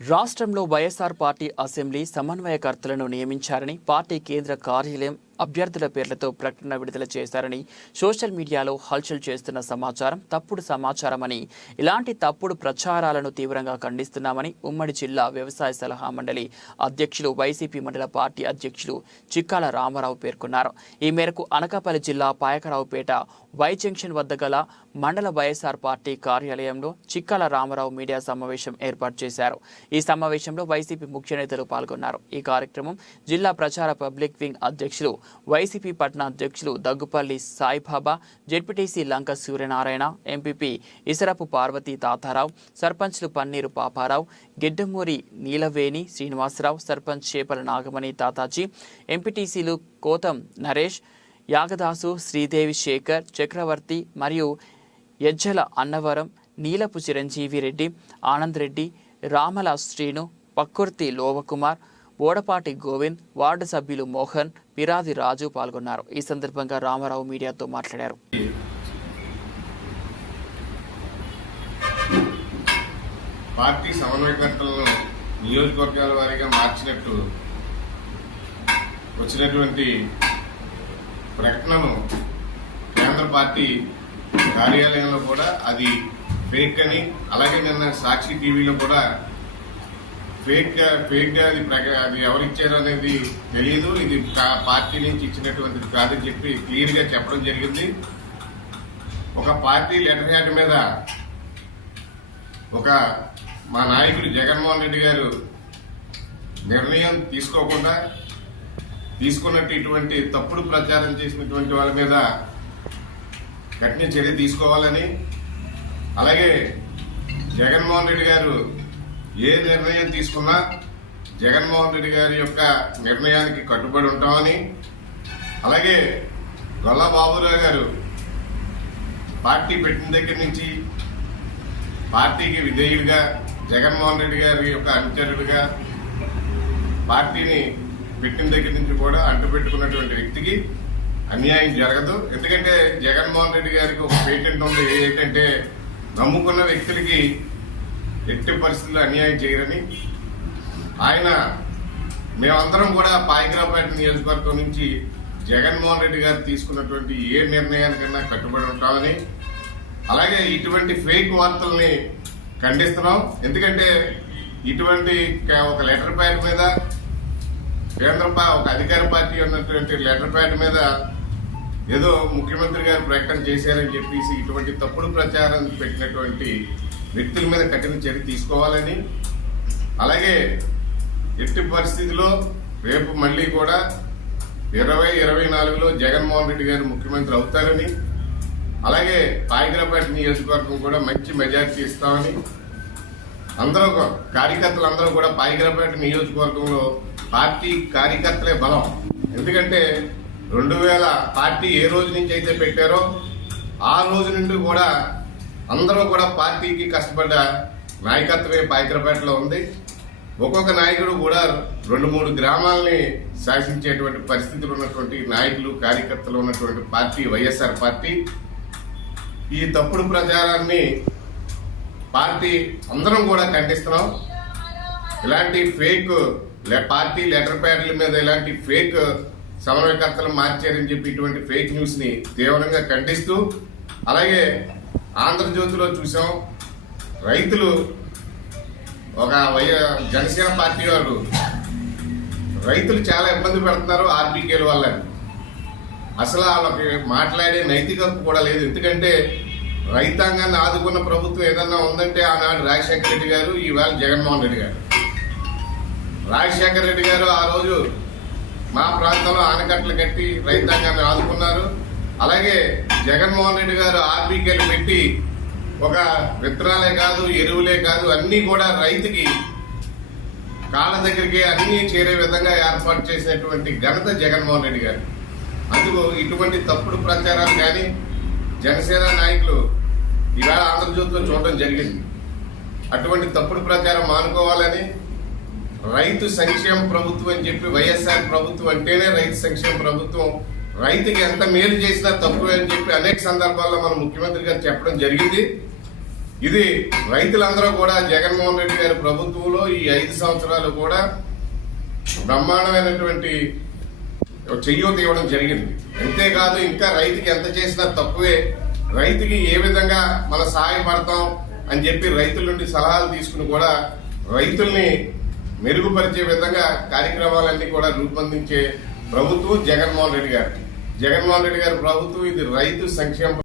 రాష్ట్రంలో YSR party assembly సమన్వయకర్తలను నియమించారని party కేంద్ర కార్యాలయం అభ్యర్థుల పేర్లతో ప్రకటన విడుదల చేశారని సోషల్ మీడియాలో హల్చల్ చేస్తున్న సమాచారం తప్పుడు సమాచారమని, ఇలాంటి తప్పుడు ప్రచారాలను తీవ్రంగా ఖండిస్తున్నామని ఉమ్మడి జిల్లా వ్యవసాయ సలహా మండలి అధ్యక్షులు వైసీపీ మండల పార్టీ అధ్యక్షులు చిక్కాల రామారావు పేర్కొన్నారు. ఈ మేరకు అనకాపల్లి జిల్లా పాయకరావుపేట వై జంక్షన్ వద్ద గల మండల వైఎస్ఆర్ పార్టీ కార్యాలయంలో చిక్కాల రామారావు మీడియా సమావేశం ఏర్పాటు చేశారు. ఈ సమావేశంలో వైసీపీ ముఖ్య నేతలు పాల్గొన్నారు. ఈ కార్యక్రమం జిల్లా ప్రచార పబ్లిక్ వింగ్ అధ్యక్షులు వైసీపీ పట్టణ అధ్యక్షులు దగ్గుపల్లి సాయిబాబా, జెడ్పీటీసీ లంక సూర్యనారాయణ, ఎంపీపీ ఇసరపు పార్వతీ తాతారావు, సర్పంచ్లు పన్నీరు పాపారావు, గిడ్డమూరి నీలవేణి శ్రీనివాసరావు, సర్పంచ్ చేపల నాగమణి తాతాజీ, ఎంపీటీసీలు కోతం నరేష్, యాగదాసు, శ్రీదేవి శేఖర్, చక్రవర్తి మరియు యజ్జల అన్నవరం, నీలపు చిరంజీవి రెడ్డి, ఆనంద్ రెడ్డి, రామల శ్రీను, పక్కుర్తి లోవకుమార్, బోడపాటి గోవింద్, వార్డు సభ్యులు మోహన్, పిరాది రాజు పాల్గొన్నారు. ఈ సందర్భంగా రామారావు మీడియాతో మాట్లాడారు. పార్టీ సమన్వయకర్తలను నియోజకవర్గాల వారీగా మార్చినట్టు వచ్చినటువంటి ప్రకటనను కేంద్ర పార్టీ కార్యాలయంలో కూడా అది ఫేక్ అని, అలాగే నిన్న సాక్షి టీవీలో కూడా ఫేక్ గా అది ఎవరిచ్చారు అనేది తెలియదు, ఇది పార్టీ నుంచి ఇచ్చినటువంటిది కాదని చెప్పి క్లియర్ గా చెప్పడం జరిగింది. ఒక పార్టీ లెటర్ హ్యాడ్ మీద మా నాయకుడు జగన్మోహన్ రెడ్డి గారు నిర్ణయం తీసుకోకుండా తీసుకున్నట్టు ఇటువంటి తప్పుడు ప్రచారం చేసినటువంటి వాళ్ళ మీద కఠిన చర్య తీసుకోవాలని, అలాగే జగన్మోహన్ రెడ్డి గారు ఏ నిర్ణయం తీసుకున్నా జగన్మోహన్ రెడ్డి గారి యొక్క నిర్ణయానికి కట్టుబడి ఉంటామని, అలాగే గొల్లా బాబురావు గారు పార్టీ పెట్టిన దగ్గర నుంచి పార్టీకి విధేయుడిగా, జగన్మోహన్ రెడ్డి గారి యొక్క అనుచరుడిగా పార్టీని పెట్టిన దగ్గర నుంచి కూడా అంటుపెట్టుకున్నటువంటి వ్యక్తికి అన్యాయం జరగదు. ఎందుకంటే జగన్మోహన్ రెడ్డి గారికి ఒక పేటెంట్ ఉంది, ఏంటంటే నమ్ముకున్న వ్యక్తులకి ఎట్టి పరిస్థితుల్లో అన్యాయం చేయరని. మేమందరం కూడా పాయకరావుపేట నియోజకవర్గం నుంచి జగన్మోహన్ రెడ్డి గారు తీసుకున్నటువంటి ఏ నిర్ణయానికైనా కట్టుబడి ఉంటామని, అలాగే ఇటువంటి ఫేక్ వార్తల్ని ఖండిస్తున్నాం. ఎందుకంటే ఇటువంటి ఒక లెటర్ ప్యాడ్ మీద ఒక అధికార పార్టీ ఉన్నటువంటి లెటర్ ప్యాడ్ మీద ఏదో ముఖ్యమంత్రి గారు ప్రకటన చేశారని చెప్పేసి ఇటువంటి తప్పుడు ప్రచారం పెట్టినటువంటి వ్యక్తుల మీద కఠిన చర్య తీసుకోవాలని, అలాగే ఎట్టి పరిస్థితిలో రేపు మళ్లీ కూడా 2024లో జగన్మోహన్ రెడ్డి గారు ముఖ్యమంత్రి అవుతారని, అలాగే పాయకరావుపేట నియోజకవర్గం కూడా మంచి మెజార్టీ ఇస్తామని కార్యకర్తలందరూ కూడా పాయకరావుపేట నియోజకవర్గంలో పార్టీ కార్యకర్తలే బలం. ఎందుకంటే 2000 పార్టీ ఏ రోజు నుంచి అయితే పెట్టారో ఆ రోజు నుండి కూడా అందరూ కూడా పార్టీకి కష్టపడ్డ నాయకత్వమే పాయకరావుపేటలో ఉంది. ఒక్కొక్క నాయకుడు కూడా 2-3 గ్రామాలని శాసించేటువంటి పరిస్థితులు ఉన్నటువంటి నాయకులు, కార్యకర్తలు ఉన్నటువంటి పార్టీ వైఎస్ఆర్ పార్టీ. ఈ తప్పుడు ప్రచారాన్ని పార్టీ అందరం కూడా ఖండిస్తున్నాం. ఇలాంటి ఫేక్ పార్టీ లెటర్ ప్యాడ్ల మీద ఇలాంటి ఫేక్ సమన్వయకర్తలు మార్చారని చెప్పి ఇటువంటి ఫేక్ న్యూస్ ని తీవ్రంగా ఖండిస్తూ, అలాగే ఆంధ్రజ్యోతిలో చూసాం, రైతులు జనసేన పార్టీ వారు రైతులు చాలా ఇబ్బంది పెడుతున్నారు ఆర్బీకేల వల్ల. అసలు వాళ్ళకి మాట్లాడే నైతికత కూడా లేదు. ఎందుకంటే రైతాంగాన్ని ఆదుకున్న ప్రభుత్వం ఏదన్నా ఉందంటే ఆనాడు రాజశేఖర రెడ్డి గారు, ఈవేళ జగన్మోహన్ రెడ్డి గారు. రాజశేఖర రెడ్డి గారు ఆ రోజు మా ప్రాంతంలో ఆనకట్టలు కట్టి రైతాంగాన్ని ఆదుకున్నారు. అలాగే జగన్మోహన్ రెడ్డి గారు ఆర్బీకేలు పెట్టి ఒక విత్తనాలే కాదు, ఎరువులే కాదు, అన్ని కూడా రైతుకి కాళ్ళ దగ్గరికి అన్ని చేరే విధంగా ఏర్పాటు చేసినటువంటి ఘనత జగన్మోహన్ రెడ్డి గారు. అందుకు ఇటువంటి తప్పుడు ప్రచారాలు కానీ జనసేన నాయకులు ఈవేళ ఆంధ్రజ్యోతిలో చూడడం జరిగింది. అటువంటి తప్పుడు ప్రచారం మానుకోవాలని, రైతు సంక్షేమ ప్రభుత్వం అని చెప్పి వైఎస్ఆర్ ప్రభుత్వం అంటేనే రైతు సంక్షేమ ప్రభుత్వం, రైతుకి ఎంత మేలు చేసినా తక్కువే అని చెప్పి అనేక సందర్భాల్లో మన ముఖ్యమంత్రి గారు చెప్పడం జరిగింది. ఇది రైతులందరూ కూడా జగన్మోహన్ రెడ్డి గారి ప్రభుత్వంలో ఈ 5 సంవత్సరాలు కూడా బ్రహ్మాండమైనటువంటి చెయ్యూత ఇవ్వడం జరిగింది. అంతేకాదు ఇంకా రైతుకి ఎంత చేసినా తక్కువే, రైతుకి ఏ విధంగా మనం సహాయపడతాం అని చెప్పి రైతుల నుండి సలహాలు తీసుకుని కూడా రైతుల్ని మెరుగుపరిచే విధంగా కార్యక్రమాలన్నీ కూడా రూపొందించే ప్రభుత్వం జగన్మోహన్ రెడ్డి గారు ప్రభుత్వం. ఇది రైతు సంక్షేమ